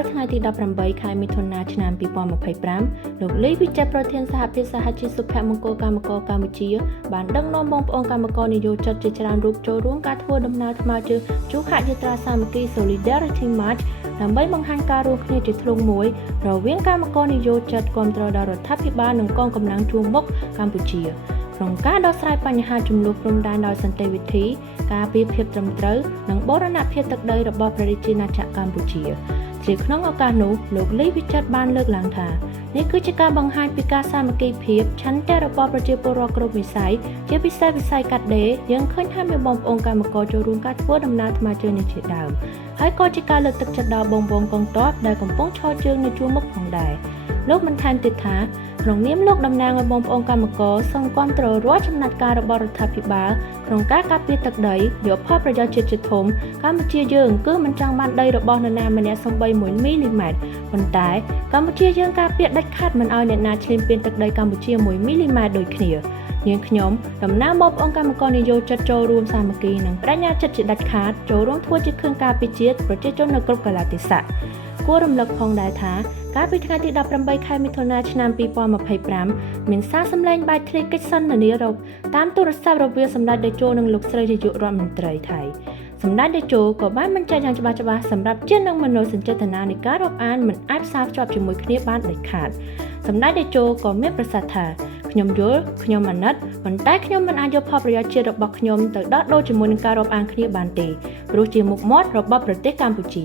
ព្រឹកថ្ងៃទី18ខែមិថុនាឆ្នាំ2025លោកលីវិចិត្រប្រធានសហភាពសហជីពសុភមង្គលកម្មករកម្ពុជាបានដឹកនាំបងប្អូនកម្មករនិយោជិតជាច្រើនរូបចូលរួមការធ្វើដំណើរថ្មើរជើងជួរហយាត្រាសាមគ្គី Solidarity March ដើម្បីបង្ហាញការរួមគ្នាជាធ្លុងមួយរវាងកម្មករនិយោជិតគាំទ្រដល់រដ្ឋាភិបាលនិងកងកម្លាំងជួរមុខកម្ពុជាក្នុងការដោះស្រាយបញ្ហាជម្លោះព្រំដែនដោយសន្តិវិធីការពារភាពត្រឹមត្រូវនិងបូរណភាពទឹកដីរបស់ព្រះរាជាណាចក្រកម្ពុជាជាក្នុងឱកាសនោះលោកលីវិចិត្របានលើកឡើងថានេះគឺជាការបង្ហាញពីការសាមគ្គីភាពឆន្ទៈរបស់ប្រជាពលរដ្ឋគ្រប់វិស័យជាពិសេសវិស័យកាត់ដេរយើងឃើញថាមានបងប្អូនកម្មករចូលរួមការធ្វើដំណើរថ្មើរជើងនេះជាដើមហើយក៏ជាការលើកទឹកចិត្តដល់បងប្អូនកងទ័ពដែលកំពុងឈរជើងនៅជួរមុខផងដែរលោកបានថែមទៀតថាក្នុងនាមលោកតំណាងឲ្យបងប្អូនកម្មករសូមគាំទ្ររាល់ចំណាត់ការរបស់រដ្ឋាភិបាលក្នុងការការពារទឹកដីយកផលប្រយោជន៍ជាតិជាធំកម្ពុជាយើងគឺមិនចង់បានដីរបស់នរណាម្នាក់សូម្បី1មីលីម៉ែត្រប៉ុន្តែកម្ពុជាយើងការពារដាច់ខាតមិនឲ្យអ្នកណាឈ្លានពានទឹកដីកម្ពុជា1មីលីម៉ែត្រដូចគ្នាយើងខ្ញុំតំណាងបងប្អូនកម្មករនិយោជិតចូលរួមសាមគ្គីនិងបដិញ្ញាចិត្តជាដាច់ខាតចូលរួមធ្វើជាគ្រឿងការពារជាតិប្រជាជននៅគ្រប់កាលៈទេសៈគួររំលឹកផងដែរថាកាលពីថ្ងៃទី18ខែមិថុនាឆ្នាំ2025មានសារសម្លេងបែកធ្លាយកិច្ចសន្ទនាតាមទូរស័ព្ទរវាងសម្ដេចតេជោនិងលោកស្រីនាយករដ្ឋមន្ត្រីថៃសម្ដេចតេជោក៏បានបញ្ជាក់យ៉ាងច្បាស់ៗសម្រាប់ជាតិនិងមនោសញ្ចេតនានៃការរាប់អានមិនអាចផ្សារភ្ជាប់ជាមួយគ្នាបានដាច់ខាតសម្ដេចតេជោក៏មានប្រសាសន៍ថាខ្ញុំយល់ខ្ញុំអាណិតប៉ុន្តែខ្ញុំមិនអាចយកផលប្រយោជន៍ជាតិរបស់ខ្ញុំទៅដោះដូរជាមួយនឹងការរាប់អានគ្នាបានទេព្រោះជាមុខមាត់របស់ប្រទេសកម្ពុជា